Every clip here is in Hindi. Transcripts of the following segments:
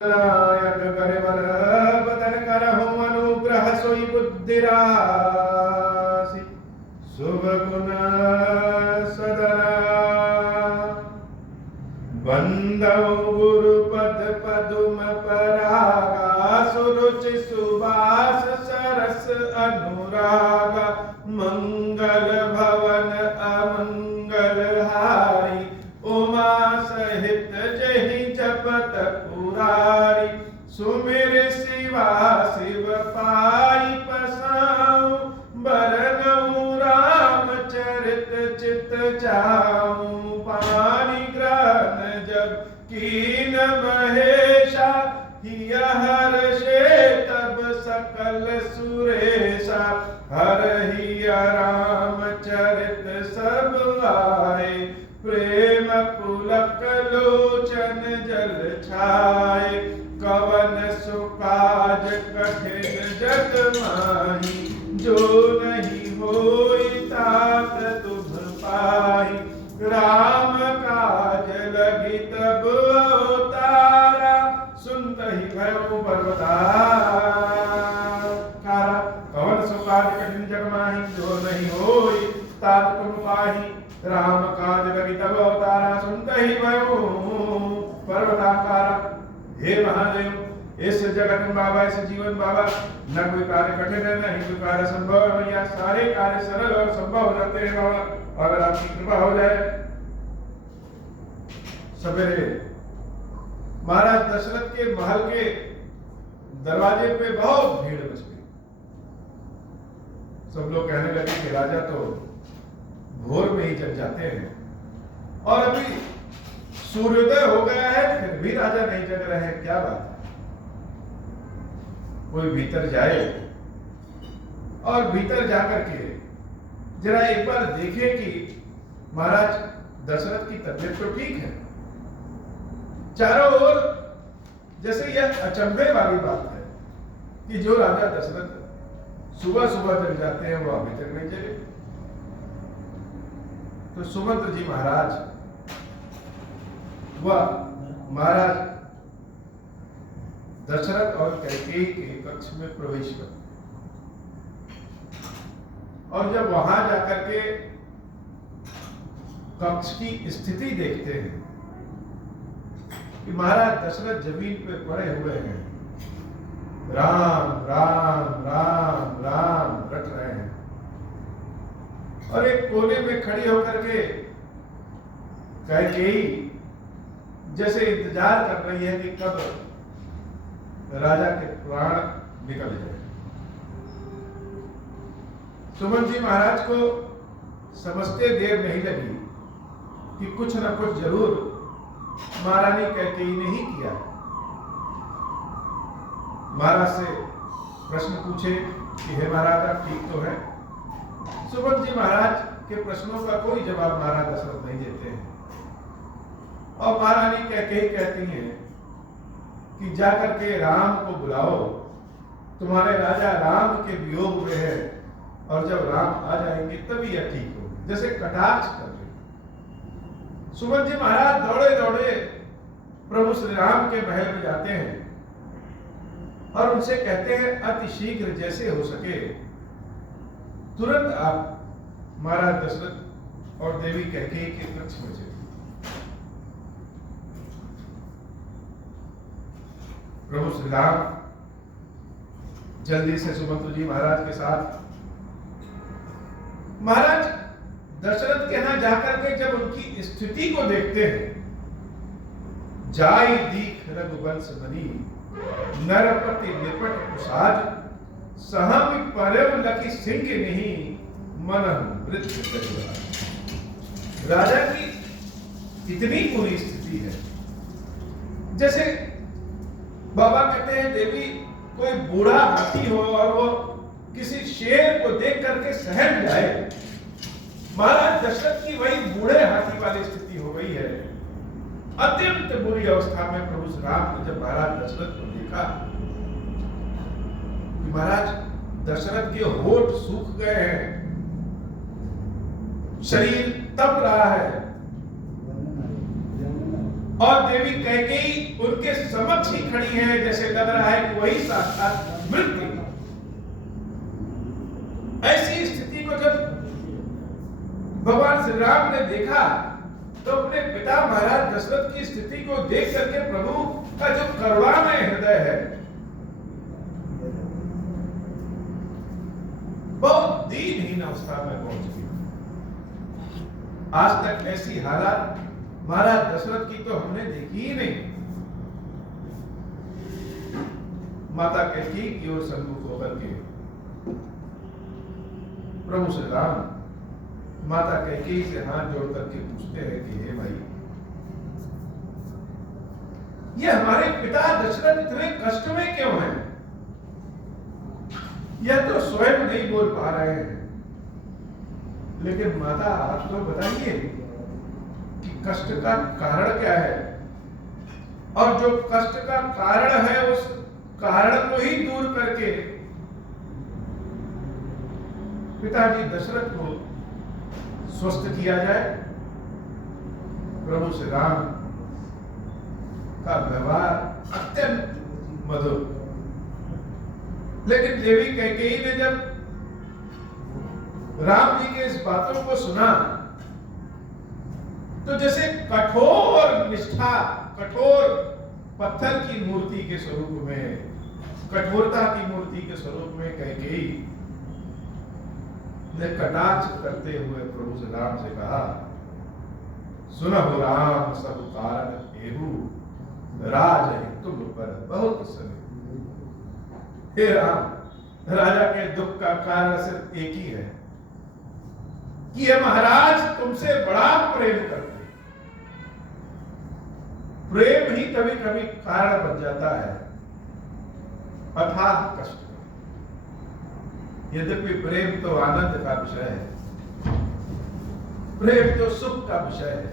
नायक करे बर बदन करहु अनुग्रह सोई बुद्धि राशि शुभ गुण सदना बंदौ गुरुपद पदुम परागा सुरुचि सुबास सरस अनुराग मंगल भवन अमंगल हारी उमा सहित जहि जपत पुरारी सुमिर शिवा शिव पाई पसाऊं बरनऊं राम चरित चित जाऊं पानी ग्रहण जब कीन महेशा हिय हर्षे तब सकल सुरेशा हरहि राम चरित सब आए प्रेम पुलक लोचन जल छाए कवन सुकाज कठिन जग माही जो नहीं होई तात तुम पाई राम काज लगी तब अवतारा सुनत ही भयो बरदारा कवन सुकाज कठिन जग माही जो नहीं होई तात तुम पाही राम काज लगी तब अवतारा सुनते ही भयो पर्वताकारा। हे महादेव इस जगत में बाबा इस जीवन बाबा न कोई कार्य कठिन है नहीं कोई कार्य संभव है भैया सारे कार्य सरल और संभव हो जाते हैं बाबा अगर आपकी कृपा हो जाए। सवेरे महाराज दशरथ के महल के दरवाजे पे बहुत भीड़ मच गई। सब लोग कहने लगे कि राजा तो भोर में ही जग जाते हैं और अभी सूर्योदय हो गया है फिर भी राजा नहीं जग रहे हैं, क्या बात है। कोई भीतर जाए और भीतर जाकर के जरा एक बार देखे कि महाराज दशरथ की तबीयत तो ठीक है। चारों ओर जैसे यह अचंभे वाली बात है कि जो राजा दशरथ सुबह सुबह जग जाते हैं वो अभी तक नहीं जगे। तो सुमंत्र जी महाराज व महाराज दशरथ और कैकेयी के कक्ष में प्रवेश कर और जब वहां जाकर के कक्ष की स्थिति देखते हैं कि महाराज दशरथ जमीन पे पड़े हुए हैं, राम राम राम राम रट रहे हैं और एक कोने में खड़ी होकर के कैकेयी जैसे इंतजार कर रही है कि कब राजा के प्राण निकल जाए। सुमंत जी महाराज को समझते देर नहीं लगी कि कुछ न कुछ जरूर महारानी कैकेयी ने ही किया। महाराज से प्रश्न पूछे कि हे महाराज आप ठीक तो है। सुमंत जी महाराज के प्रश्नों का कोई जवाब महाराज दशरथ नहीं देते हैं और महारानी कैकेयी कहती हैं कि जाकर के राम को बुलाओ, तुम्हारे राजा राम के वियोग में है और जब राम आ जाएंगे तभी यह ठीक हो, जैसे कटाक्ष कर रहे। सुमंत जी महाराज दौड़े दौड़े प्रभु श्री राम के महल में जाते हैं और उनसे कहते हैं अति शीघ्र जैसे हो सके तुरंत आप महाराज दशरथ और देवी कैकेयी के कक्ष में चले। प्रभु श्री राम जल्दी से सुमंत्र जी महाराज के साथ महाराज दशरथ के यहां जाकर के जब उनकी स्थिति को देखते हैं, जाई दीख रघुवंश बनी नरपति निपट कुशाज सहम परव लखी सिंह नहीं मन मृत्यु। राजा की इतनी बुरी स्थिति है जैसे बाबा कहते हैं देवी कोई बूढ़ा हाथी हो और वो किसी शेर को देख करके सहम जाए। महाराज दशरथ की वही बूढ़े हाथी वाली स्थिति हो गई है। अत्यंत बुरी अवस्था में प्रभु श्री राम ने जब महाराज दशरथ को देखा कि महाराज दशरथ के होठ सूख गए हैं, शरीर तप रहा है, और देवी कैकेयी उनके समक्ष ही खड़ी है, जैसे लग रहा है कि वही साक्षात मृत्यु। ऐसी स्थिति को जब भगवान श्री राम ने देखा तो अपने पिता महाराज दशरथ की स्थिति को देख करके प्रभु का जो करुणामय हृदय है, बहुत दीनहीन अवस्था में पहुंच गई। आज तक ऐसी हालत महाराज दशरथ की तो हमने देखी ही नहीं। माता कैकेयी की ओर सम्मुख होकर के प्रभु श्री राम माता कैकेयी से हाथ जोड़ करके पूछते हैं कि हे भाई, ये हमारे पिता दशरथ इतने कष्ट में क्यों हैं? यह तो स्वयं नहीं बोल पा रहे हैं, लेकिन माता आप तो बताइए कि कष्ट का कारण क्या है, और जो कष्ट का कारण है उस कारण को ही दूर करके पिताजी दशरथ को स्वस्थ किया जाए। प्रभु श्री राम का व्यवहार अत्यंत मधुर, लेकिन देवी कैकेयी ने जब राम जी के इस बातों को सुना तो जैसे कठोर निष्ठा, कठोर पत्थर की मूर्ति के स्वरूप में, कठोरता की मूर्ति के स्वरूप में कैकेयी ने कटाक्ष करते हुए प्रभु श्री राम से कहा, सुनहु राम सब कारण एहू, राज तुम पर बहुत समय। हे राम, राजा के दुख का कारण सिर्फ एक ही है कि ये महाराज तुमसे बड़ा प्रेम करते। प्रेम ही कभी कभी कारण बन जाता है अथाह कष्ट। यद्यपि प्रेम तो आनंद का विषय है, प्रेम तो सुख का विषय है,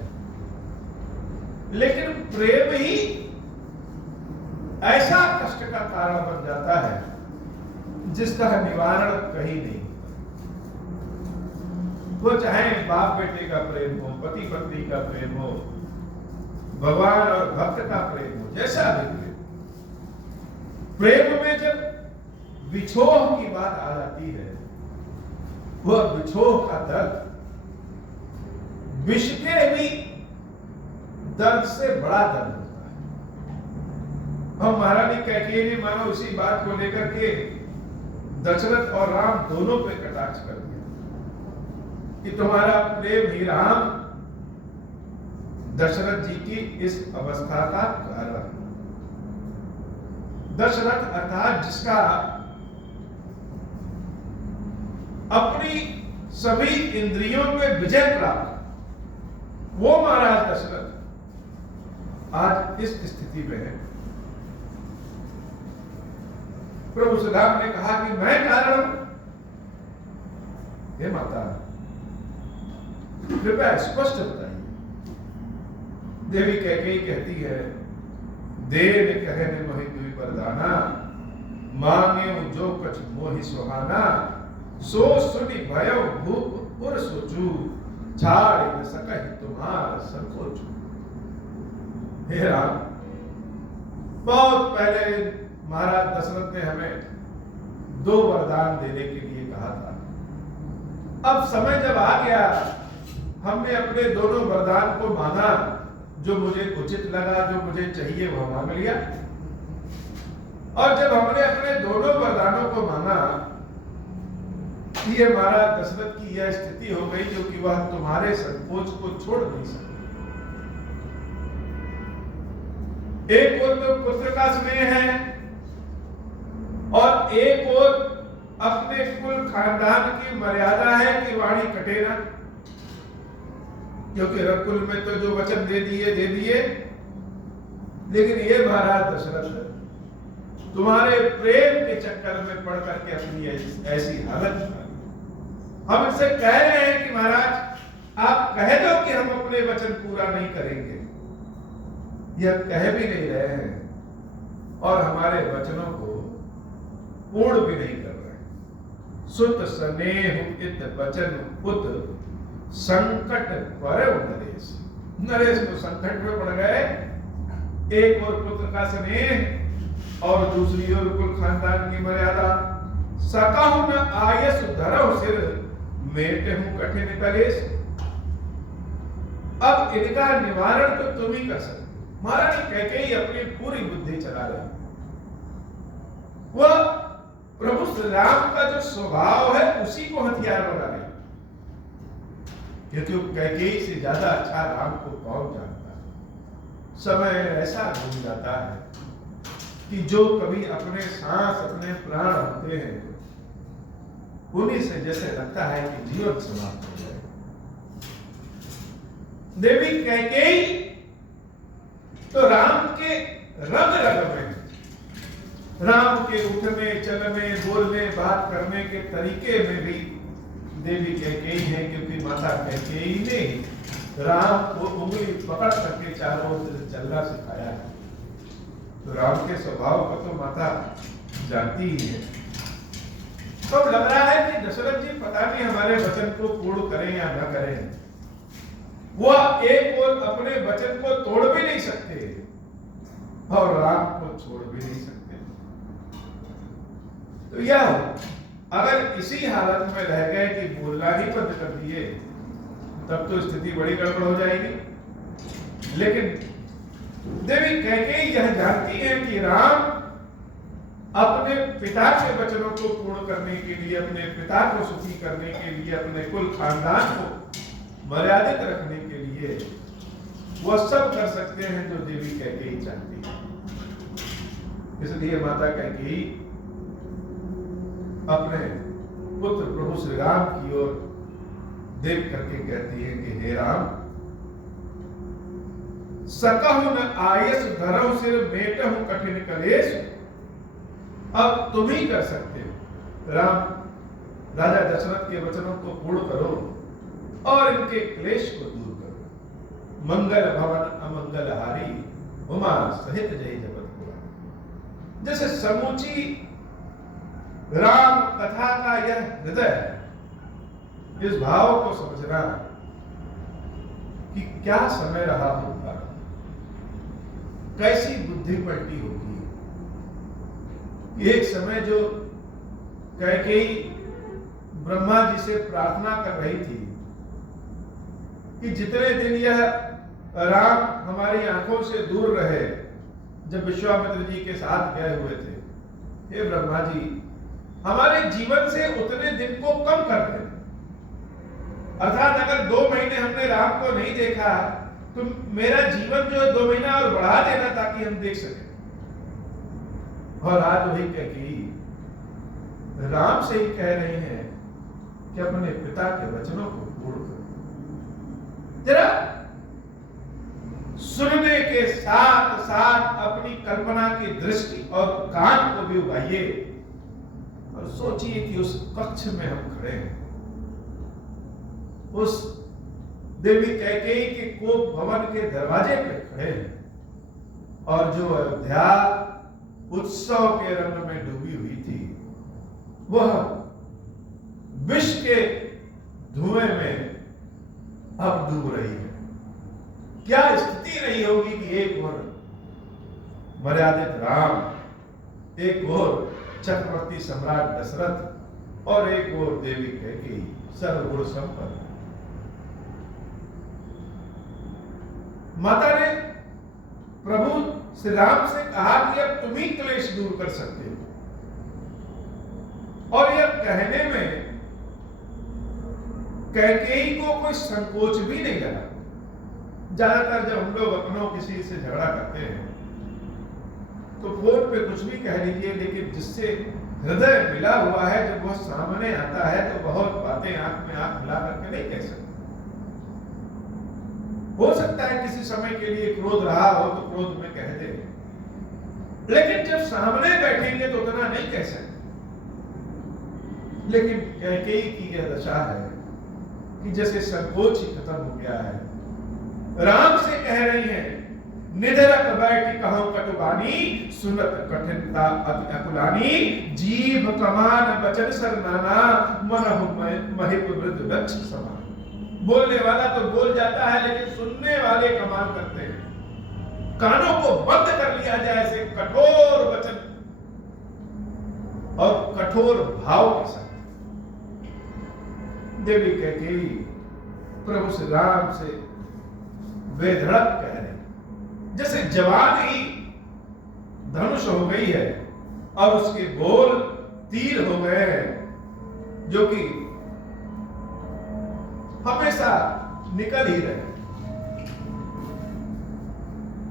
लेकिन प्रेम ही ऐसा कष्ट का कारण बन जाता है जिसका निवारण कहीं नहीं। वो चाहे बाप बेटे का प्रेम हो, पति पत्नी का प्रेम हो, भगवान और भक्त का प्रेम हो, जैसा भी प्रेम में जब विछोह की बात आ जाती है, वह विछोह का दर्द विष के भी दर्द से बड़ा दर्द होता है। और महारानी कैकेयी ने मानो उसी बात को लेकर के दशरथ और राम दोनों पे कटाक्ष कर दिया कि तुम्हारा प्रेम ही राम दशरथ जी की इस अवस्था का कारण। दशरथ अर्थात जिसका अपनी सभी इंद्रियों में विजय प्राप्त, वो महाराज दशरथ आज इस स्थिति में है। प्रभु श्री राम ने कहा कि मैं कारण हूं। हे माता, कृपया स्पष्ट बताइए। देवी कैकेयी कहती है, देन कहने मोहि दुई वरदाना, मांगे जो कछ मोहि सुहाना, सो सुनि भयो भूप उर सोचू, छाड़ न सकहि तुम्हार संकोच। हे राम, बहुत पहले महाराज दशरथ ने हमें 2 वरदान देने के लिए कहा था। अब समय जब आ गया, हमने अपने दोनों वरदान को मांगा। जो मुझे उचित लगा, जो मुझे चाहिए वह मांग लिया। और जब हमने अपने दोनों वरदानों को मांगा, ये महाराज दशरथ की यह स्थिति हो गई जो कि वह तुम्हारे संकोच को छोड़ नहीं सकते। एक ओर तो पुत्र का स्नेह है और एक ओर अपने कुल खानदान की मर्यादा है कि वाणी कटे ना, क्योंकि रकुल में तो जो वचन दे दिए। लेकिन ये महाराज दशरथ तुम्हारे प्रेम के चक्कर में पड़ करके अपनी ऐसी हालत, हम इनसे कह रहे हैं कि महाराज आप कह दो कि हम अपने वचन पूरा नहीं करेंगे। यह कह भी नहीं रहे हैं और हमारे वचनों को पूर्ण भी नहीं कर रहे। सुत स्नेह इत वचन पुत संकट पर नरेश। नरेश तो संकट में पड़ गए एक और पुत्र का स्नेह और दूसरी ओर कुल खानदान की मर्यादा। सकहु न आयस धरहु सिर, मेटहु कठिन कलेश। अब इनका निवारण तो तुम ही कर सकते। महारानी कैकेयी अपनी पूरी बुद्धि चला रही। वह प्रभु श्री राम का जो स्वभाव है उसी को हथियार बना रही, क्योंकि कैकेयी से ज्यादा अच्छा राम को कौन जानता है। समय ऐसा घूम जाता है कि जो कभी अपने सांस अपने प्राण होते हैं उन्हीं से जैसे लगता है कि जीवन समाप्त हो जाए। देवी कैकेयी तो राम के रग रग में, राम के उठने चलने बोलने बात करने के तरीके में भी देवी कैकेयी है, क्योंकि माता कैकेयी ने राम को उंगली पकड़ करके चारों ओर से चलना सिखाया है। तो राम के स्वभाव को तो माता जानती ही है। तो लग रहा है कि दशरथ जी पता नहीं हमारे वचन को पूर्ण करें या न करें। वह एक और अपने वचन को तोड़ भी नहीं सकते और राम को छोड़ भी नहीं सकते। तो यह अगर इसी हालत में रह गए कि बोलना ही बंद कर दिए तब तो स्थिति बड़ी गड़बड़ हो जाएगी। लेकिन देवी कैकेयी यह जानती है कि राम अपने पिता के वचनों को पूर्ण करने के लिए, अपने पिता को सुखी करने के लिए, अपने कुल खानदान को मर्यादित रखने के लिए वह सब कर सकते हैं जो देवी कैकेयी चाहती है। इसलिए माता कैकेयी अपने पुत्र प्रभु श्री राम की ओर देख करके कहती है कि हे राम, सकहु न आयस धरहु सिर, मेटहु कठिन कलेश। अब तुम ही कर सकते हो। राम, राजा दशरथ के वचनों को पूर्ण करो और इनके क्लेश को दूर करो। मंगल भवन अमंगल हारी, उमा सहित जय जगत। जैसे समूची राम कथा का यह हृदय है, इस भाव को समझना कि क्या समय रहा होगा, कैसी बुद्धि पलटी होगी। एक समय जो कैकेयी ब्रह्मा जी से प्रार्थना कर रही थी कि जितने दिन यह राम हमारी आंखों से दूर रहे, जब विश्वामित्र जी के साथ गए हुए थे, हे ब्रह्मा जी हमारे जीवन से उतने दिन को कम कर दें। अर्थात अगर 2 महीने हमने राम को नहीं देखा तो मेरा जीवन जो है 2 महीना और बढ़ा देना ताकि हम देख सकें। और आज वही कैकेयी राम से ही कह रहे हैं कि अपने पिता के वचनों को पूर्ण करो। जरा सुनने के साथ साथ अपनी कल्पना की दृष्टि और कान को भी उगाइए और सोचिए कि उस कक्ष में हम खड़े हैं, उस देवी कैकेयी के कोप भवन के दरवाजे पे खड़े हैं और जो अयोध्या उत्सव के रंग में डूबी हुई थी वह विष के धुएं में अब डूब रही है। क्या स्थिति रही होगी कि एक और मर्यादित राम, एक और चक्रवर्ती सम्राट दशरथ और एक और देवी कैकेयी सर्वगुण संपन्न। माता ने प्रभु श्री राम से कहा कि अब तुम ही क्लेश दूर कर सकते हो, और यह कहने में कैकेयी को कोई संकोच भी नहीं लगा। ज्यादातर जब हम लोग अपनों किसी से झगड़ा करते हैं तो फोन पे कुछ भी कह लीजिए, लेकिन जिससे हृदय मिला हुआ है जब वो सामने आता है तो बहुत बातें आंख में आंख मिला करके नहीं कह सकते। हो सकता है किसी समय के लिए क्रोध रहा हो तो क्रोध में कह दे, लेकिन जब सामने बैठेंगे तो उतना नहीं कह सकते। लेकिन कैकेयी की यह दशा है कि जैसे संकोच ही खत्म हो गया है। राम से कह रही है, निधरक बैठ कहो कटुबानी, सुनत कठिनता अति अकुलानी, जीभ कमान बचन सर नाना, मनहु महिप वृद्ध वृक्ष समान। बोलने वाला तो बोल जाता है लेकिन सुनने वाले कमाल करते हैं। कानों को बंद कर लिया जाए ऐसे कठोर वचन और कठोर भाव के साथ देवी कैकेयी प्रभु श्री राम से बेधड़क कह रहे, जैसे जवान ही धनुष हो गई है और उसके बोल तीर हो गए हैं जो कि हमेशा निकल ही रहे।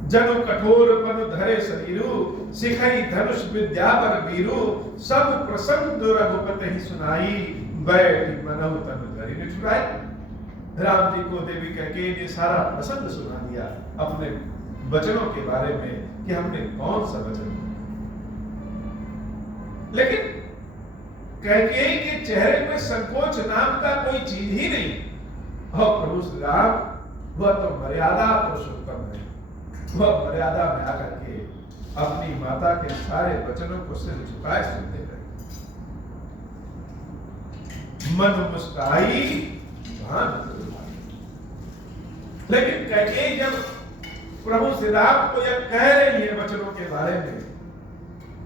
जनु कठोर पन धरे शरीरु, सिखई धनुष विद्या पर वीरु, सब प्रसंग रघुपति ही सुनाई, बैठ मनहु तनु धरि निठुराई। राम जी को देवी कैकेयी ने सारा प्रसंग सुना दिया अपने वचनों के बारे में कि हमने कौन सा वचन, लेकिन कैकेयी के चेहरे में संकोच नाम का कोई चीज ही नहीं। और प्रभु श्री राम वह तो मर्यादा पुरुषोत्तम है, वह मर्यादा में आकर के अपनी माता के सारे वचनों को सिर झुकाए सुनते रहे। मन मुस्काई भान तुलभाई। लेकिन कैकेयी जब प्रभु श्री राम को यह कह रही है वचनों के बारे में,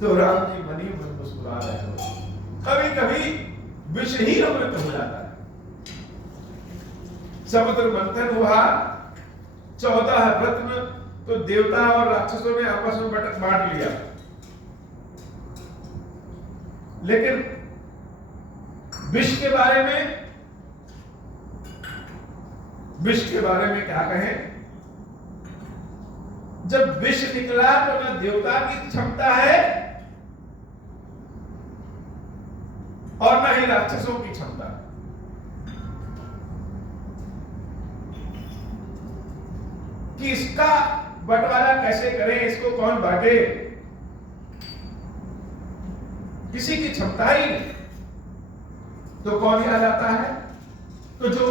तो राम जी मनी मन मुस्कुरा रहे हो। कभी कभी विष ही अमृत हो जाता है। समुद्र मंथन हुआ, 14 रत्न तो देवता और राक्षसों ने आपस में बांट लिया, लेकिन विष के बारे में क्या कहें? जब विष निकला तो न देवता की क्षमता है और न ही राक्षसों की क्षमता। कि इसका बंटवारा कैसे करें, इसको कौन बांटे, किसी की क्षमता ही नहीं। तो कौन याद आता है? तो जो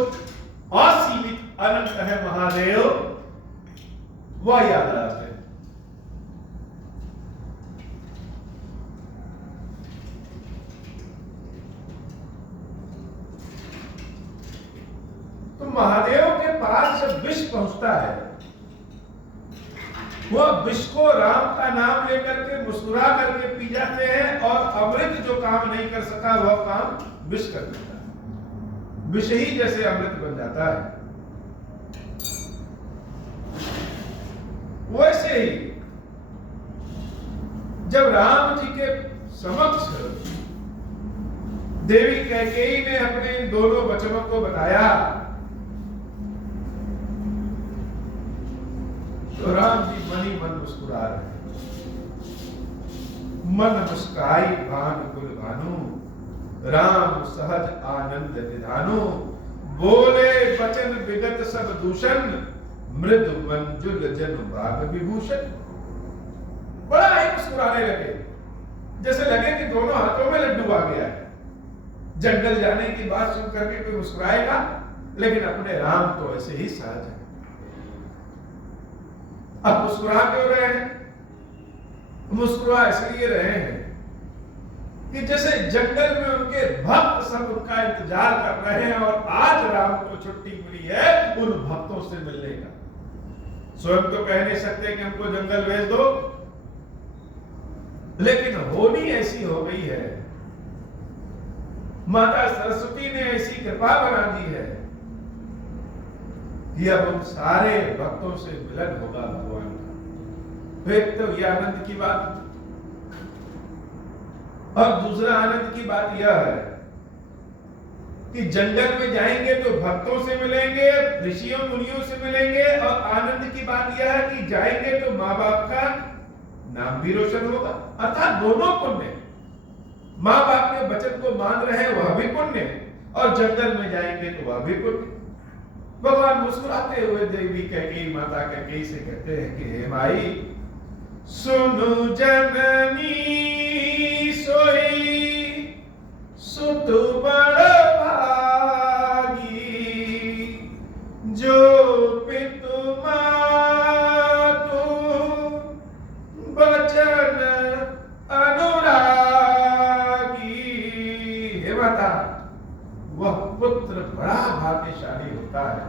असीमित अनंत है महादेव, वह याद आते हैं। तो महादेव के पास जब विष पहुंचता है, वह विष को राम का नाम लेकर के मुस्कुरा करके पी जाते हैं, और अमृत जो काम नहीं कर सका वह काम विष कर देता है। विष ही जैसे अमृत बन जाता है, वैसे ही जब राम जी के समक्ष देवी कैकेयी ने अपने इन दोनों वचनों को बताया, तो राम जी मनी मन मुस्कुरा रहे। मन मुस्काई भान कुल भानु, राम सहज आनंद निधानु, बोले वचन विगत सब दूषण, मृदु मंजुल जन भाग विभूषण। बड़ा ही मुस्कुराने लगे, जैसे लगे कि दोनों हाथों में लड्डू आ गया है। जंगल जाने की बात सुन करके कोई मुस्कुराएगा, लेकिन अपने राम तो ऐसे ही सहज है। अब मुस्कुरा क्यों रहे हैं? मुस्कुरा इसलिए रहे हैं कि जैसे जंगल में उनके भक्त सब उनका इंतजार कर रहे हैं, और आज राम को छुट्टी मिली है उन भक्तों से मिलने का। स्वयं तो कह नहीं सकते कि हमको जंगल भेज दो, लेकिन होनी ऐसी हो गई है, माता सरस्वती ने ऐसी कृपा बना दी है कि अब उन सारे भक्तों से मिलन होगा भगवान का। फिर तो यह आनंद की बात। और दूसरा आनंद की बात यह है कि जंगल में जाएंगे तो भक्तों से मिलेंगे, ऋषियों मुनियों से मिलेंगे, और आनंद की बात यह है कि जाएंगे तो माँ बाप का नाम भी रोशन होगा, अर्थात दोनों पुण्य। माँ बाप के वचन को मान रहे हैं वह भी पुण्य, और जंगल में जाएंगे तो वह भी पुण्य। भगवान मुस्कुराते हुए देवी कैकेयी माता कैकेयी से कहते हैं कि हे माई, सुनु जननी सोई सुत बड़ भागी, जो पितु मातु वचन अनुरागी। हे माता, वह पुत्र बड़ा भाग्यशाली होता है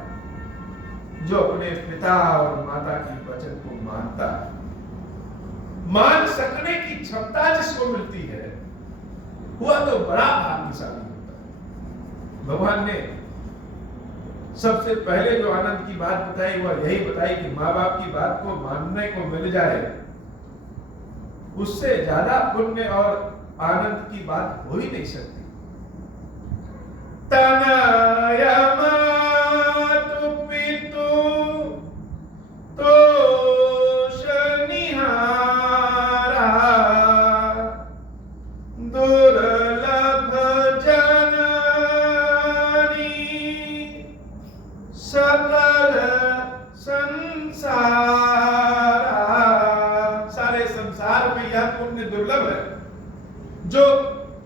जो अपने पिता और माता की वचन को मानता है। मान सकने की क्षमता जिसको मिलती है वह तो बड़ा भाग्यशाली होता है। भगवान ने सबसे पहले जो आनंद की बात बताई वह यही बताई कि माँ बाप की बात को मानने को मिल जाए, उससे ज्यादा पुण्य और आनंद की बात हो ही नहीं सकती। तनया मातु पितु तोष निहारा दुर्लभ जननी सकल संसारा। सारे संसार में यह पुण्य दुर्लभ है जो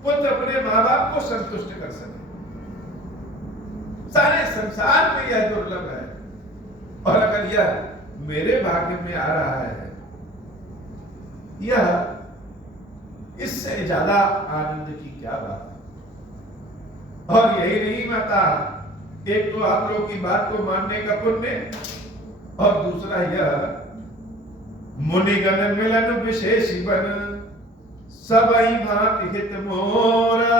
पुत्र अपने माँ बाप को संतुष्ट कर सके। सारे संसार में यह दुर्लभ है, और अगर यह मेरे भाग्य में आ रहा है, यह इससे ज्यादा आनंद की क्या बात है। और यही नहीं माता, एक तो आप लोग की बात को मानने का पुण्य, और दूसरा यह मुनिगण मिलन विशेष बन सबई भांति हित मोरा।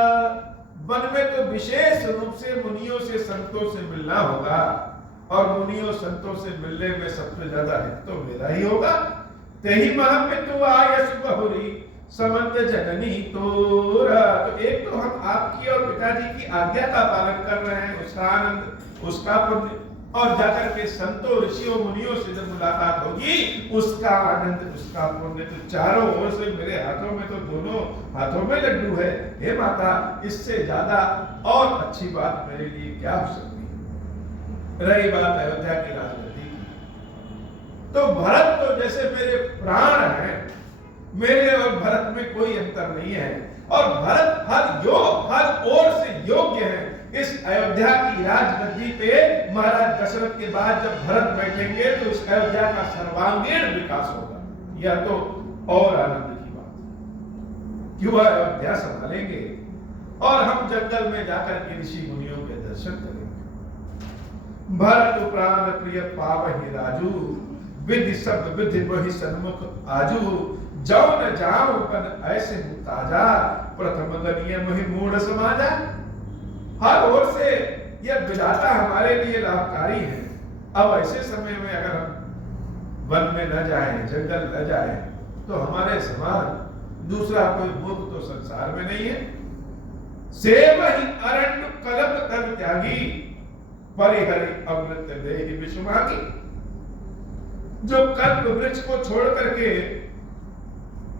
वन में तो विशेष रूप से मुनियों से संतों से मिलना होगा, और मुनियों संतों से मिलने में सबसे ज्यादा हित तो मेरा ही होगा। तेहि महापितु आयस बहुरी समंत जननी तोरा। तो एक तो हम आपकी और पिताजी की आज्ञा का पालन कर रहे हैं, उसका आनंद, उसका पुण्य, और जाकर के संतों ऋषियों मुनियों से जब मुलाकात होगी उसका आनंद, उसका पुण्य। तो चारों ओर से मेरे हाथों में तो दोनों हाथों में लड्डू है। हे माता, इससे ज्यादा और अच्छी बात मेरे लिए क्या हो सकती है। रही बात अयोध्या की राजगद्दी की, तो भरत तो जैसे मेरे प्राण हैं, मेरे और भरत में कोई अंतर नहीं है, और भरत हर ओर से योग्य है। इस अयोध्या की राजगद्दी पे महाराज दशरथ के बाद जब भरत बैठेंगे तो इस अयोध्या का सर्वांगीण विकास होगा। यह तो और आनंद की बात है कि वह अयोध्या संभालेंगे और हम जंगल में जाकर के ऋषि मुनियों के दर्शन करेंगे। भरत प्राण प्रिय पावहि राजू, विधि सब विधि वही सन्मुख आजू। जौ न जाऊं पन ऐसे ताजा, प्रथम गनीय मोहि मूढ़ समाजा। हर ओर से यह विधाता हमारे लिए लाभकारी है। अब ऐसे समय में अगर हम वन में न जाएं, जंगल न जाएं, तो हमारे समान दूसरा कोई मूर्ख तो संसार में नहीं है। सेव ही अरण्य कलप तन त्यागी, परिहरि अमृत देहि विषुमागी। जो कल्प वृक्ष को छोड़ करके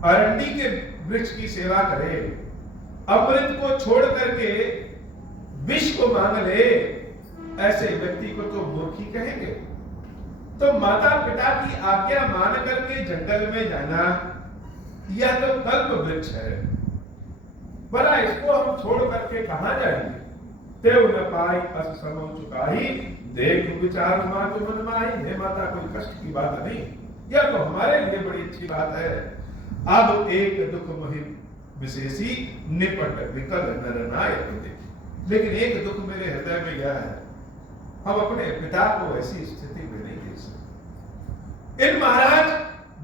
अरंडी के वृक्ष की सेवा करे, अमृत को छोड़ करके विष को मांग ले, ऐसे व्यक्ति को तो मूर्ख ही कहेंगे। तो माता पिता की आज्ञा मान करके जंगल में जाना, यह तो कल्प वृक्ष है। भला इसको हम छोड़ करके कहां जाएंगे। तेव न पाई अस समो चुकाही, देख विचार मातु मन माही। हे माता, कोई कष्ट की बात नहीं, यह तो हमारे लिए बड़ी अच्छी बात है। अब एक दुख मुहिम विशेषी, निपट विकल नर नायक दे। लेकिन एक दुख मेरे हृदय में यह है, हम अपने पिता को ऐसी स्थिति में नहीं देख सकते। इन महाराज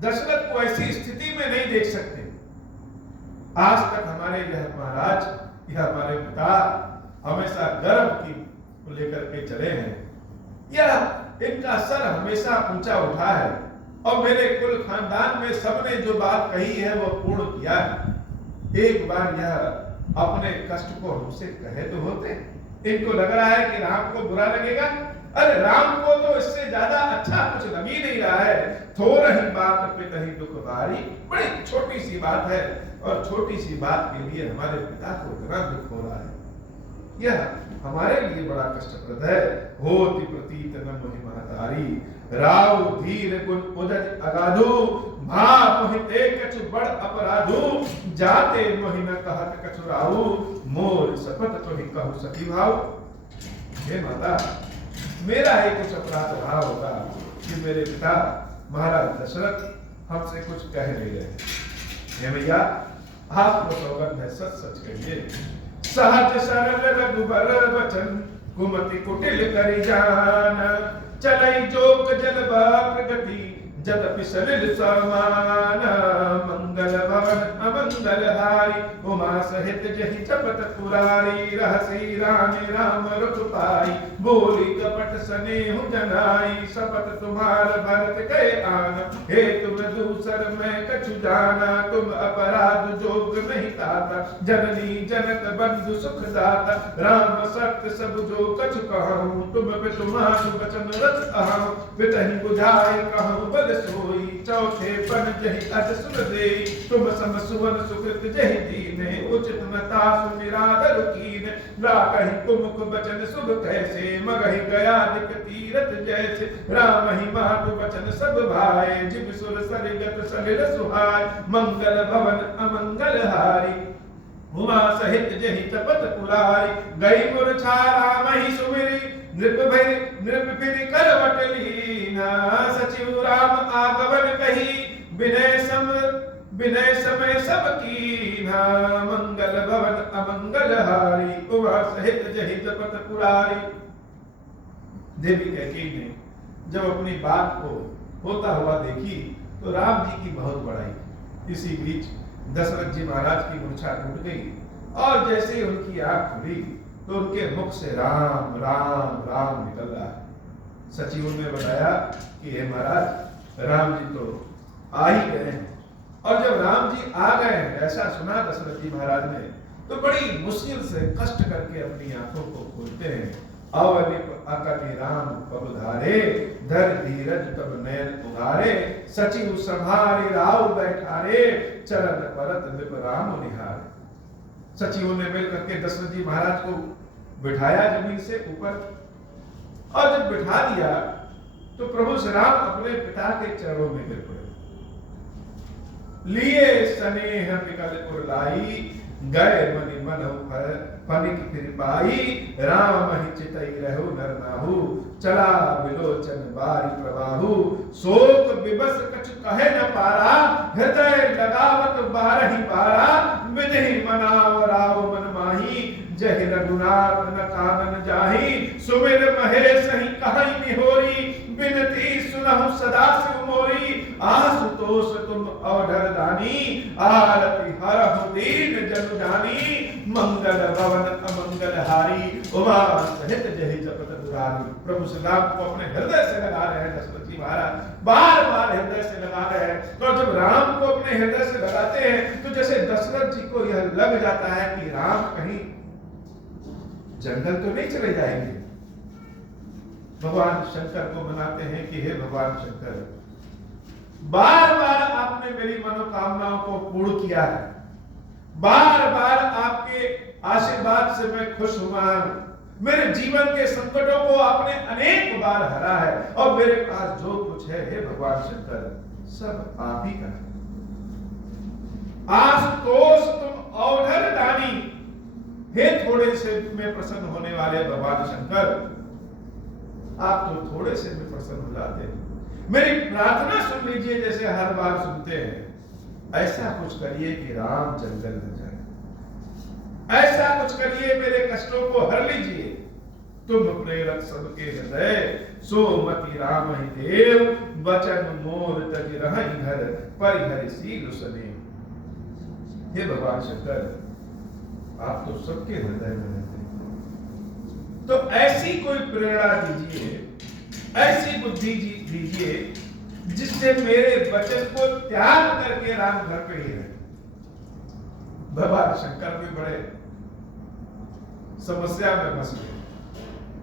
दशरथ को ऐसी स्थिति में नहीं देख सकते। आज तक हमारे यह महाराज, यह हमारे पिता हमेशा गर्व की को लेकर के चले हैं। यह इनका सर हमेशा ऊंचा उठा है, और मेरे कुल खानदान में सबने जो बात कही है वो पूर्ण किया है। एक बार यह अपने कष्ट को हमसे कहे तो होते। इनको लग रहा है कि राम को बुरा लगेगा। अरे राम को तो इससे ज्यादा अच्छा कुछ लग ही नहीं रहा है। थोड़ा ही बात पे कहीं दुख भारी, बड़ी छोटी सी बात है, और छोटी सी बात के लिए हमारे पिता को इतना दुख हो रहा है। यह हमारे लिए बड़ा कष्टप्रद है। होति प्रतीत न मोहि महतारी, राव धीर गुण उदज अगाधु। भा मोहिते कछु बड़ अपराधु, जाते मोहि न कहत कछु राहु। मोर सपत तो ही कहु सखी भाव। हे माता, मेरा ही कुछ अपराध रहा होगा कि मेरे पिता महाराज दशरथ हमसे कुछ कह नहीं रहे। हे भैया, आपको सौगंध है, सच सच कहिए। सहज सरल रघुबर वचन, कुमति कुटिल करि जान। चलई जोक जल प्रगति, जदपि सलिल समान मंगल भवन अमंगल हारी उमा सहित जहि जपत पुरारी रहसी रानी राम रघुपाई बोली कपट स्नेह जनाई शपथ तुम्हार भरत गए आना हे तुम दूसर मैं कछु जाना तुम अपराध जोग नहीं ताता जननी जनक बंधु सुख दाता राम सत्य सब जो कछु कहूँ तुम पे तुम्हार वचन रच अहूँ पितहि बुझाए कहूँ बल सोई चौथे पन जहि अज सुन दे तुम सम सुवन सुकृत जहि दीने उचित नता सुनिरादर कीने राकहि कुमुख बचन शुभ कैसे मगहि गया दिक तीरथ जैसे राम ही मातु वचन सब भाए जिब सुर सरिगत सलिल सुहाय मंगल भवन अमंगल हारी उमा सहित जहि तपत पुरारी गई मूर्छा राम ही सुमिरी नृप फिर करवट लीना सचिव राम आगमन कही विनय समय सब कीना मंगल भवन अमंगल हारी उमा सहित जहि तपत पुरारी। देवी कैकेयी ने जब अपनी बात को होता हुआ देखी तो राम जी की बहुत बड़ाई। इसी बीच दशरथ जी महाराज की मूर्छा टूट गई और जैसे ही उनकी आंख खुली तो उनके मुख से राम राम राम निकल रहा है। सचिवों ने बताया कि हे महाराज राम जी तो आ ही गए हैं। और जब राम जी आ गए ऐसा सुना दशरथ जी महाराज ने तो बड़ी मुश्किल से कष्ट करके अपनी आंखों को खोलते हैं। अवलिप अकनि राम पब धारे धर धीरज तब नयन उगारे सचिव संभारे राव बैठारे चरण परत नृप राम निहारे। सचिवों ने मिल करके दशरथ जी महाराज को बिठाया जमीन से ऊपर और जब बिठा दिया तो प्रभु श्री राम अपने पिता के चरणों में गिर पड़े। लिए स्नेह निकल उरलाई गए मनि मन फनिक फिर पाई राम ही चितई रहो नर नाहु चला विलोचन बारी प्रवाहु शोक विवश कछु कहे न पारा हृदय लगावत बारहि पारा विधि मनाव राव मन माही जहि रघुनाथ न कानन जाहि सुमिर महेश ही कहि निहोरी बिनती सुनहु सदा शिव मोरी आशुतोष तुम अवधर दानी आरति हरहु दीन जनु जानी मंगल भवन अमंगल हारी उमा सहित जहि जपत दुरारी। प्रभु श्री राम को अपने हृदय से लगा रहे हैं दशरथ जी महाराज, बार बार हृदय से लगा रहे हैं। तो जब राम को अपने हृदय से लगाते हैं तो जैसे दशरथ जी को यह लग जाता है कि राम कहीं जंगल तो नहीं चले जाएंगे। भगवान शंकर को मनाते हैं कि हे भगवान शंकर, बार बार आपने मेरी मनोकामनाओं को पूर्ण किया है, बार बार आपके आशीर्वाद से मैं खुश हुआ हूं, मेरे जीवन के संकटों को आपने अनेक बार हरा है और मेरे पास जो कुछ है हे भगवान शंकर सब आप ही का। आशुतोष तुम औढ़र दानी, हे थोड़े से में प्रसन्न होने वाले भगवान शंकर, आप तो थोड़े से में प्रसन्न हो जाते हैं। मेरी प्रार्थना सुन लीजिए जैसे हर बार सुनते हैं। ऐसा कुछ करिए कि राम जंगल न जाए, ऐसा कुछ करिए मेरे कष्टों को हर लीजिए। तुम प्रेरक सबके हृदय सोमति राम ही देव वचन मोर तज रहहि घर परिहरि सील सने। हे भगवान शंकर, आप तो सबके हृदय में रहते हैं, तो ऐसी कोई प्रेरणा दीजिए, ऐसी बुद्धि दीजिए जिससे मेरे वचन को त्याग करके राम घर पे ही रहे। भगवान शंकर भी बड़े समस्या में फंस गए।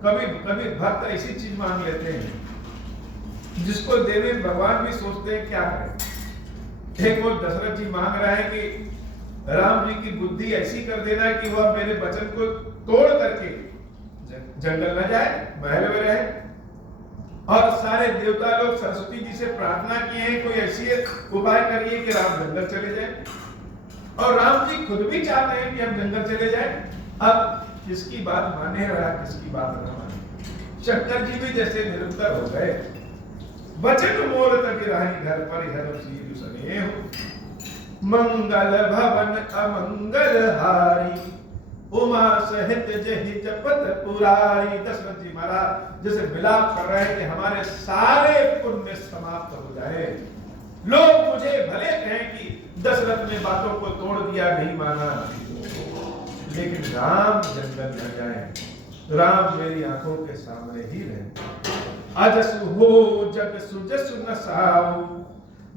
कभी कभी भक्त ऐसी चीज मांग लेते हैं जिसको देने भगवान भी सोचते हैं क्या करें। एक वो दशरथ जी मांग रहे हैं कि राम जी की बुद्धि ऐसी कर देना है कि वह मेरे वचन को तोड़ करके जंगल न जाए, महल में रहे। और सारे देवता लोग सरस्वती जी से प्रार्थना किए हैं कोई ऐसी उपाय करिए कि राम जंगल चले जाए, और राम जी खुद भी चाहते हैं कि हम जंगल चले जाए। अब किसकी बात माने रहा, किसकी बात न माने। शंकर जी भी जैसे निरंतर हो गए। वचन मोर तक राही घर पर हर सील स्नेह मंगल भवन अमंगल हारी। उमा सहित जहि जपत पुरारी। दशरथ जी महाराज जैसे विलाप कर रहे हैं कि हमारे सारे पुण्य समाप्त हो जाए। लोग मुझे भले कहें कि दशरथ ने बातों को तोड़ दिया, नहीं माना, लेकिन राम जंगल न जाए। राम मेरी आंखों के सामने ही रहे। अजस हो जग सुजस न साऊ,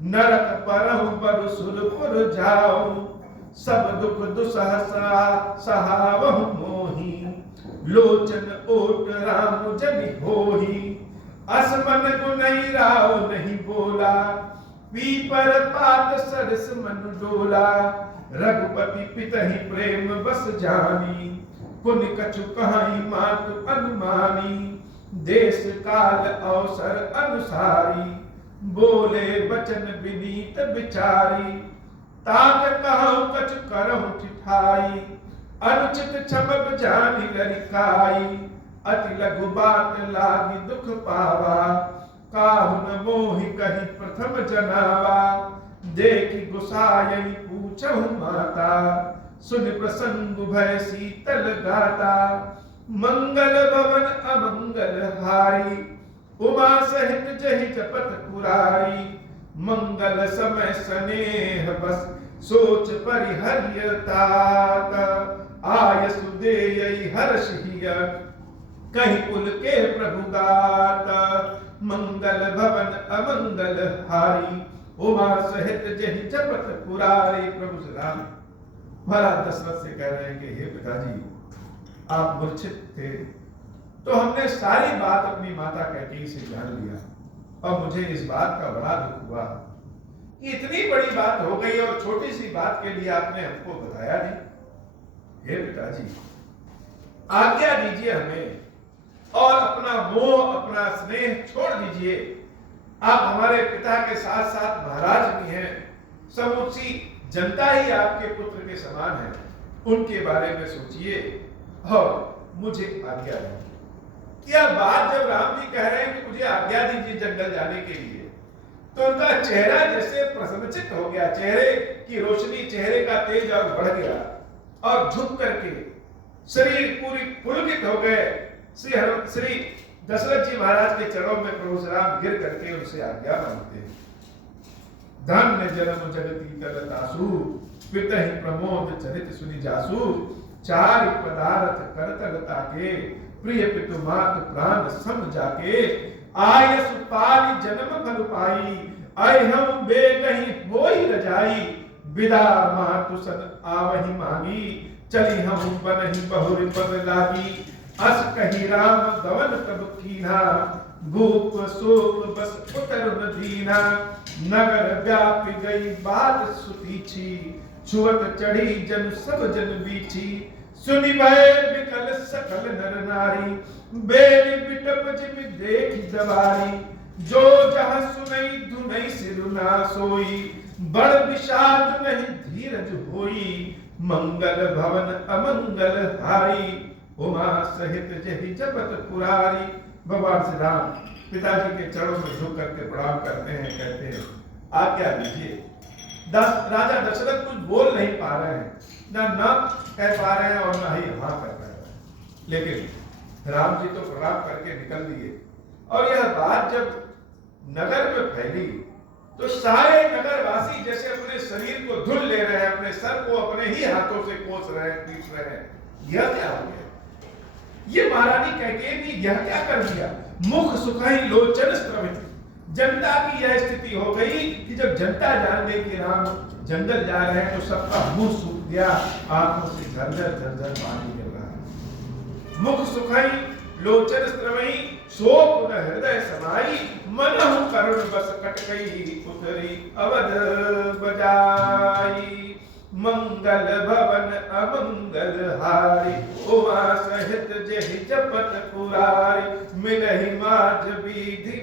नरक परहु बरु सुरपुर जाऊ। सब दुख दुसह सहावहु मोही, लोचन ओट राम जनि होही। असमन गुनई राव नहीं बोला, पीपर पात सरस मन डोला। रघुपति पितहि प्रेम बस जानी, पुण्य कछु कहाई मातु अनुमानी। देश काल अवसर अनुसारी, बोले वचन विनीत विचारी। तात कहूं कछु करहु ठिठाई, अनुचित क्षमब जानि लरिकाई। अति लघु बात लागी दुख पावा, काहु न मोहि कहि प्रथम जनावा। देखि गुसाई पूछहु माता, सुनि प्रसंग भय शीतल गाता। मंगल भवन अमंगल हारी, उमा सहित जहि जपत पुरारी। मंगल समय स्नेह बस, सोच परिहर्यतात। आयस देयई हर्ष हिय, कहि कुल के प्रभु गात। मंगल भवन अमंगल हारी, उमा सहित जहि जपत पुरारी। प्रभु श्री राम महाराज दशरथ से कह रहे हैं कि हे पिताजी, आप मूर्छित थे तो हमने सारी बात अपनी माता कैकेयी से जान लिया, और मुझे इस बात का बड़ा दुख हुआ कि इतनी बड़ी बात हो गई और छोटी सी बात के लिए आपने हमको बताया नहीं। हे पिताजी, आज्ञा दीजिए हमें, और अपना मोह अपना स्नेह छोड़ दीजिए। आप हमारे पिता के साथ साथ महाराज भी हैं, समूची जनता ही आपके पुत्र के समान है। उनके बारे में सोचिए और मुझे आज्ञा दीजिए। यह बात जब राम जी कह रहे हैं कि मुझे आज्ञा दीजिए जंगल जाने के लिए, तो उनका चेहरा जैसे प्रसन्नचित्त हो गया, चेहरे की रोशनी, चेहरे का तेज और बढ़ गया, और झुक करके शरीर पूरी पुलकित हो गए। श्री दशरथ जी महाराज के चरणों में प्रभु श्री राम गिर करके उनसे आज्ञा मांगते हैं। धन्य जन्म जगती करतासु, पितहि प्रमोद चरित सुनि जासु। चारि पदार्थ करतलता के, प्रिय पितु मात प्राण सम जाके। आयस पाली जन्म फल पाई, अहम बेगहि होई रजाई। विदा मातु सन आवहि मांगी, चली हम बनहि बहुर पद लागी। अस कही राम गवन तब कीन्हा, भूप शोक बस उतर न दीना। नगर व्यापी गई बात सुतीछी, छुअत चढ़ी जन सब जन बीछी। सुनि भय विकल सकल नर नारी, बेली बिटप जिमि देखि दवारी। जो जहाँ सुनई धुनई सिरु ना सोई, बड़ विषाद नहीं धीरज होई। मंगल भवन अमंगल हारी, उमा सहित जहि जपत पुरारी। भगवान श्री राम पिताजी के चरणों में झुक करके प्रणाम करते हैं, कहते हैं आज्ञा दीजिए। राजा दशरथ कुछ बोल नहीं पा रहे हैं, ना कह पा रहे हैं और ना ही हाँ कर रहे हैं, लेकिन राम जी तो प्रणाम करके निकल दिए। और यह बात जब नगर में फैली तो सारे नगरवासी जैसे अपने शरीर को धुल ले रहे हैं, अपने सर को अपने ही हाथों से कोस रहे हैं, पीट रहे हैं। यह क्या हो गया? ये महारानी कैकेयी ने यह क्या कर दिया? मुख सुखाई लोचन स्त्रवित। जनता की यह स्थिति हो गई कि जब जनता जान गई कि राम जंगल जा रहे हैं तो सबका मुंह सूख गया, आंखों से झरझर झरझर पानी गिर रहा है। मुख सुखाई लोचन स्त्रवई, शोक न हृदय समाई। मनहु करुण बस कटकई, उतरी अवध बजाई। मंगल भवन अमंगल हारी, उमा सहित जहि जपत पुरारी। मिलहि माज विधि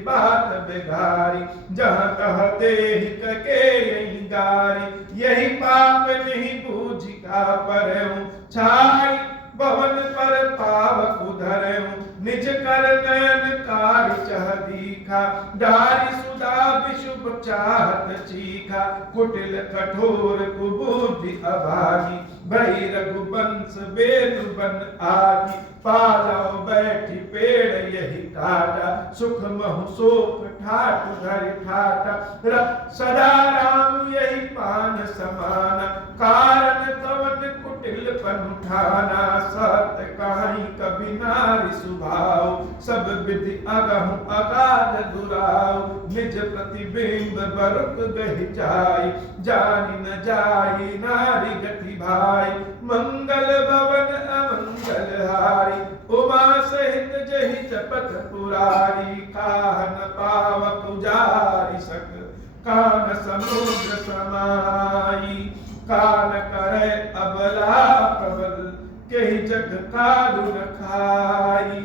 बात बिगारी। जहाँ तह देहि कैकेयी गारी। यही पाप नहीं बूझि का परहु, छाई भवन पर पावक धरहु। निज कर नयन का डारी चह दीखा, डारी सुधा विशुभ चाहत चीखा, कुटिल कठोर कुबुद्धि अभागी, भई रघुवंश बेनु बन आगी, पालव बैठी पेड़ यही काटा, सुख महु शोक ठाट धरि ठाटा, सदा राम यही पान समाना, कारण कवन कुटिल पन उठाना, सत्य कहीं कभी नारी सुभाव, सब विधि अगहु अगाध दुराव, निज प्रतिबिंब बरुक गहि जाई, जानी न जाई नारी गति भाई, मंगल भवन अमंगल हारी, उमा सहित जहि जपत पुरारी, काहन पावक उजारि सक, कान समुद्र समाई, कान करे अबला प्रबल, केहि जग कालु न खाई,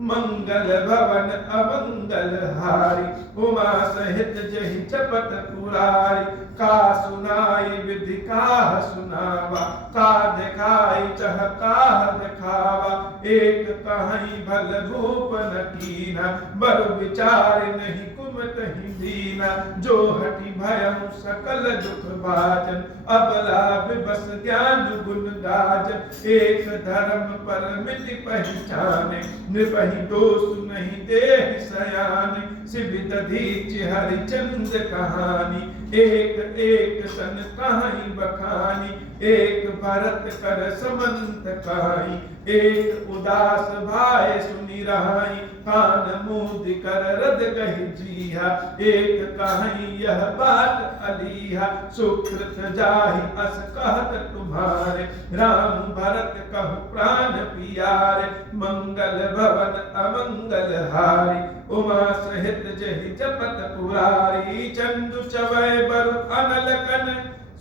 मंगल भवन अमंगल हारी, उमा सहित जहि जपत पुरारी, का सुनाई विधि काह सुनावा, का दिखाई चह काह दिखावा, एक कहीं भल भूप न कीना, बरु विचार नहीं कुमत ही दीना, जो हटि भयं सकल दुख भाजन, अबला विबस ज्ञान गुण गाजन, एक धर्म पर मिति पहचाने, निपहि दोष नहीं देहि सयाने, सिबित दीच हरिचंद कहानी, एक एक सन कहानी बखानी, एक भरत कर समंत काई, एक उदास भाई सुनि रहाई, कान मूद कर रद गहि जीहा, एक कहीं यह बात अलीहा, सुकृत जाहि अस कहत तुम्हारे, राम भरत कहु प्राण पियारे, मंगल भवन अमंगल हारी, उमा सहित जहि जपत पुरारी, चंदु चवै बरु अनल कन,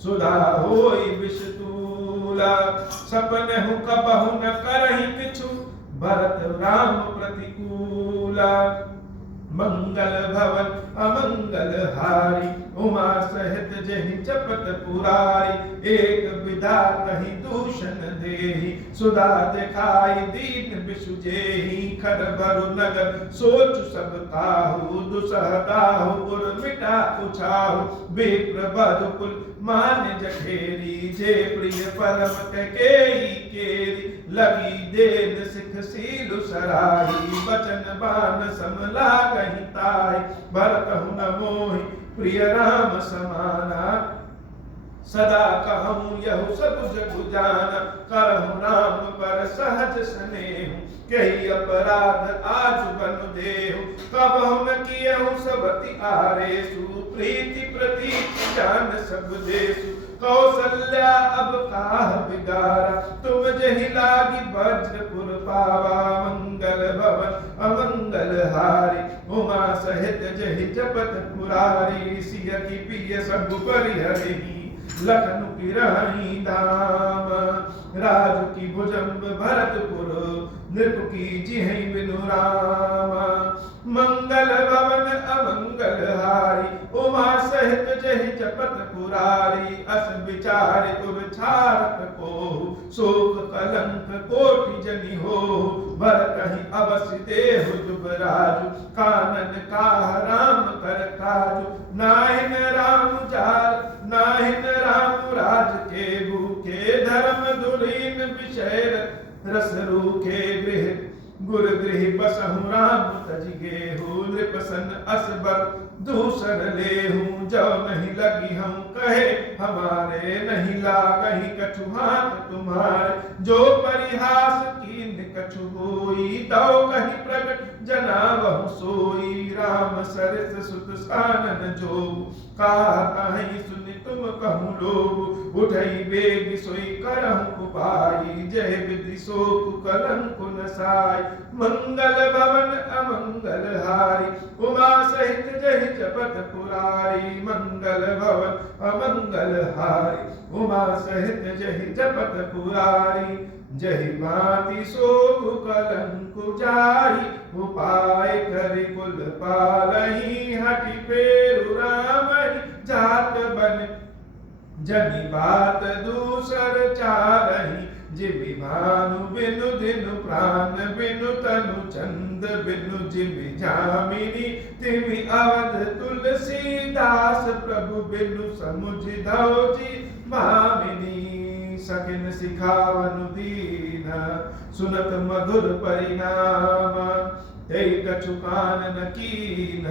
सुधा होई विषतूला, सपनहु कबहु न करहि किछु, भरत राम प्रतिकूला, मंगल भवन अमंगल हारी, उमा सहित जहि जपत पुरारी, एक विधा कहीं दूषण देहि, सुधा दिखाई दीन बिसुजेहि, खर भरु नगर सोच सब काहू, दुसह दाहु उर मिटा उछाहु, विप्र बधुकुल मान जखेरी, जे प्रिय परम कैकेयी केरी, लगी देन सिख सीलु सराही, बचन बान समला कहीं ताई, भरतहु न मोहि प्रिय राम समाना, सदा कहूँ यहु सब जग जाना, करहु राम पर सहज स्नेहु, कही अपराध आज बनु देहु, कबहु न कियहु सबति आरेसु, प्रीति प्रतीति जान सब देसु, कौसल्या अब काह बिगारा, तुम जहि लागी वज्रपुर पावा, मंगल भवन अमंगल हारी, उमा सहित जहि जपत पुरारी, सिय की पिय सब परिहरहि, लखनऊ की रही धाम, राजु की भुजंग भरतपुर, नृप की जिहि बिनु राम, मंगल भवन अमंगल हारी, उमा सहित जहि जपत पुरारी, अस विचार उर छारक को, शोक कलंक कोटि जनि हो, भरत ही अवसि देहु दुबराजु, कानन काह राम कर काजु, नाहिन राम जार नाहिन राम राज के भूखे, धर्म दुरीन विषय रस रूखे, गृह गुर गृह बसहु राम तज गेहु, नृपसन असबर दूसर लेहूं, जो नहीं लगी हम कहे हमारे, नहीं लागहि कछु हाथ तुम्हारे, जो परिहास कीन कछु होई, तौ कहि प्रगट जनावहु सोई, राम सरिस सुत सानन जोगु, कहा कहीं सुनि तुम कहूँ लोग, उठई बेग सोई करहु उपाई, जय विधि शोक कलंक न साई, मंगल भवन अमंगल हारी, उमा सहित जहि जपत पुरारी, मंगल भवन अमंगल हारी, उमा सहित जहि जपत पुरारी, जहि भांति शोक कलंक जाई, उपाय करि कुल पालहि, हटि पेरु रामहि जात बन, जनि बात दूसर चालहि, जिमि भानु बिनु दिनु प्राण बिनु तनु चंद बिनु जिमि जामिनी तिमि अवध तुलसीदास प्रभु बिनु समुझ जी मामिनी सकिन सिखावनु दीन सुनत मधुर परिणाम ते कछु कानन कीन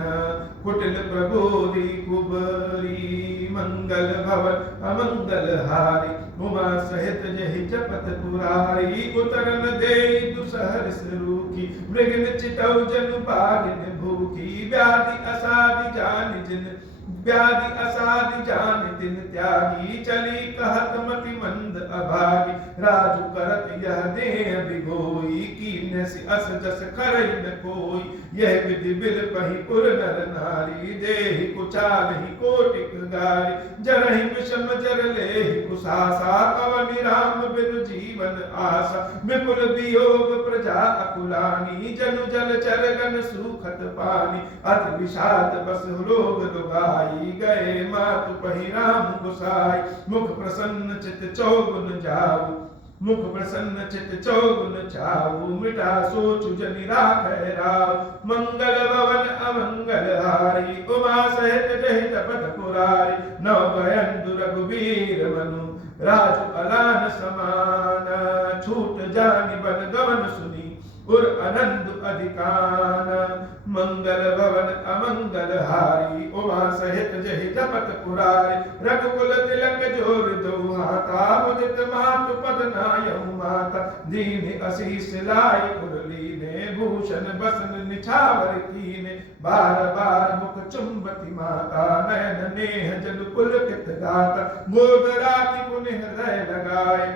कुटिल प्रबोधि कुबरी मंगल भवन अमंगल हारी उमा सहित जहि जपत पुरारी उतरन दे दुसहर रूखी मृगन चितौ जनु पागिन भूखी व्याधि असाधि जान जिन व्याधि असाधि जान दिन त्यागी चली कहत मति मंद अभागी राजु करत यह देह बिगोई कीन सि अस जस करई न कोई यह विधि बिल पही पुर नर नारी देहि कुचाल ही कोटिक गारी जरहि विषम जर ले कुसासा कवनि राम बिनु जीवन आसा विपुल वियोग प्रजा अकुलानी जनु जल चरगन सुखत पानी अति विषाद बस रोग दुगाई गए मातु पहि राम गुसाई मुख प्रसन्न चित चौगुन जाऊ मुख प्रसन्न चित चौगुन छाऊ मिटा सोचु जनि राखै राव मंगल भवन अमंगल हारी उमा सहित जहि जपत पुरारी नव भयंदु रघुबीर मनु राजु अलान समान छूट जानि बन गवन सुनी उर अनंद अधिकान मंगल भवन अमंगल हारी उमा सहित जहि जपत पुरारी रघुकुल तिलक जोर दो हाथा मुदित मातु पद नायहु माता दीन असीस लाई उरली ने भूषण बसन निछावर कीने बार बार मुख चुंबती माता नयन नेह जन पुलकित गाता गोद राति पुनि हृदय लगाए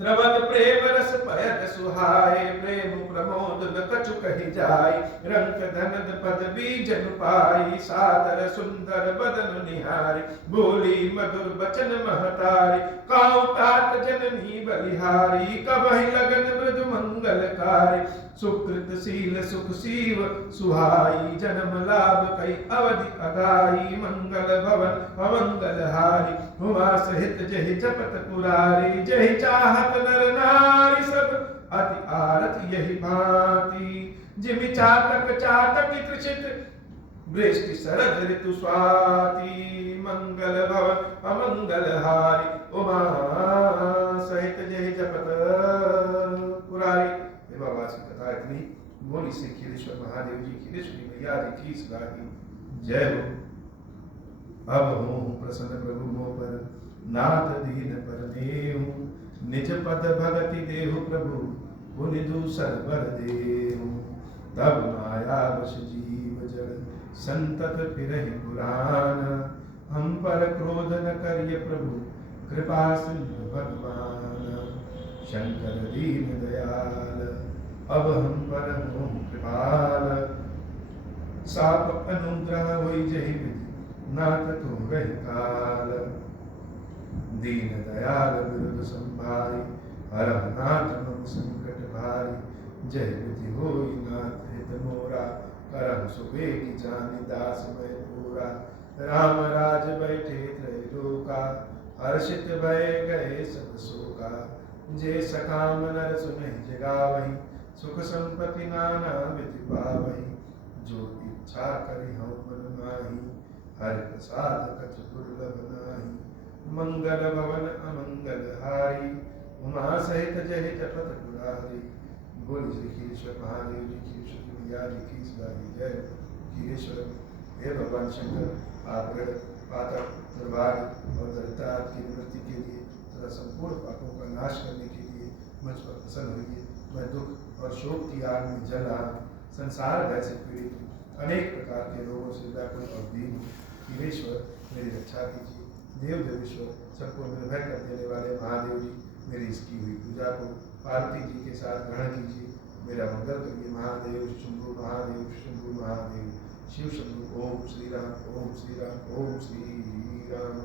स्रवत प्रेम रस पयत सुहाए प्रेम प्रमोद न कछु कहि जाय रंक धनद पद बीजन पाई सादर सुंदर बदन निहारी बोली मधुर बचन महतारी काऊ तात जननी बलिहारी कबहि लगन मृदु मंगलकारी सुकृत शील सुख सीव सुहाई जन्म लाभ कई अवधि अगाई मंगल भवन अमंगल हारी उमा सहित जहि जपत पुरारी जहि चाहत नर नारी सब अति आरत यही भांति जिमि चातक चातक त्रिषित वृष्टि शरद ऋतु स्वाति मंगल भवन अमंगल हारी उमा सहित जहि जपत पुरारी। बाबा की कथा इतनी बोली से खीरेश्वर महादेव जी खीरेश्वरी मैया जी की सगाई जय हो। अब हूँ प्रसन्न प्रभु मोह पर नाथ दीन पर देहु निज पद भगति देहु प्रभु पुनि दूसर बर देहु तब माया वश जीव जड़ संतत फिरहि पुराण हम पर क्रोध न करिय प्रभु कृपा सिंधु भगवान शंकर दीन दयाल अब हम पर मोह कृपाल साप अनुग्रह होई जहि विधि नाथ तू वही काल दीन दयाल विरुद्ध संभारी हरम नाथ मम संकट भारी जय विधि होई नाथ हित मोरा करम सुबेगी जानि दास भय पूरा राम राज बैठे त्रैलोका हर्षित भय गए सब शोका जे सकाम नर सुने जगावहि सुख संपत्ति नाना विधि पावहि जो इच्छा करि हम मन माही हरि प्रसाद कछु दुर्लभ नाही मंगल भवन अमंगल हारी उमा सहित जहि जपत पुरारी। बोली श्री खीरेश्वर महादेव जी खीरेश्वर मैया जी की सगाई जय। खीरेश्वर हे भगवान शंकर आप पातक दुर्भाग्य और दरिद्रता की निवृत्ति के लिए तथा संपूर्ण पापों का नाश करने के लिए मुझ पर प्रसन्न होइए। मैं दुख और शोक की आग में जल रहा संसार भय से पीड़ित हूँ अनेक प्रकार के रोगों से व्याकुल और दीन हूँ। खीरेश्वर मेरी रक्षा कीजिए। देव देवेश्वर सबको निर्भय कर देने वाले महादेव जी मेरी इसकी हुई पूजा को पार्वती जी के साथ ग्रहण कीजिए। मेरा मंगल करिए। महादेव शंभु महादेव शंभु महादेव शिव शंभु। ओम श्री राम ओम श्री राम ओम श्री राम।